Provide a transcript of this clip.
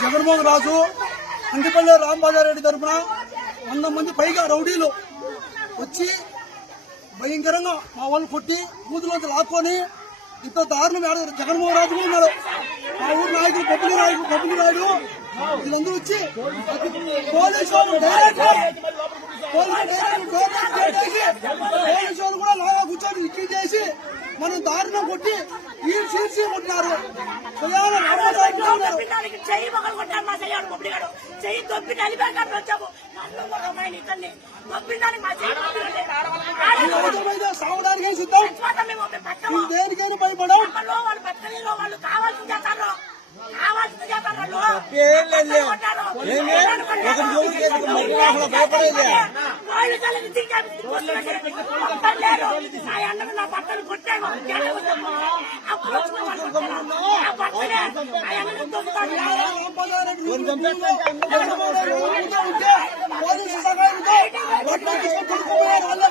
జగన్మోహన్ రాజు మండిపల్లి రాంబాజారెడ్డి తరఫున వంద మంది పైగా రౌడీలు వచ్చి భయంకరంగా మా వాళ్ళు కొట్టి బూతులోంచి లాక్కొని ఇంత దారుణం ఏడ జగన్మోహన్ రాజు ఉన్నాడు. మా ఊరు నాయకులు బొబ్బిలి నాయకులు బొబ్బిలి నాయుడు వీళ్ళందరూ వచ్చి పోలీసు వాళ్ళు డైరెక్ట్ పోలీసు డైరెక్ట్ వాళ్ళు కూడా లాగా కూర్చొని ఇచ్చి చేసి మనం దారుణం కొట్టి ఈ సీసీ కొట్టినారు. స్వయాన చెయ్యి మొగలు కొట్టాను మా చెయ్యాడు బొబ్బిలిగాడు చెయ్యి దొబ్బి నలిపేకాడు వచ్చాము నన్ను ఒక అమ్మాయిని ఇతన్ని దొబ్బినానికి మా చెయ్యి భయపడం వాళ్ళు వాళ్ళు కావాల్సింది చేస్తారు కావాల్సింది చేస్తారు నా నా కొట్టాను అప్పుడు వచ్చి వాళ్ళు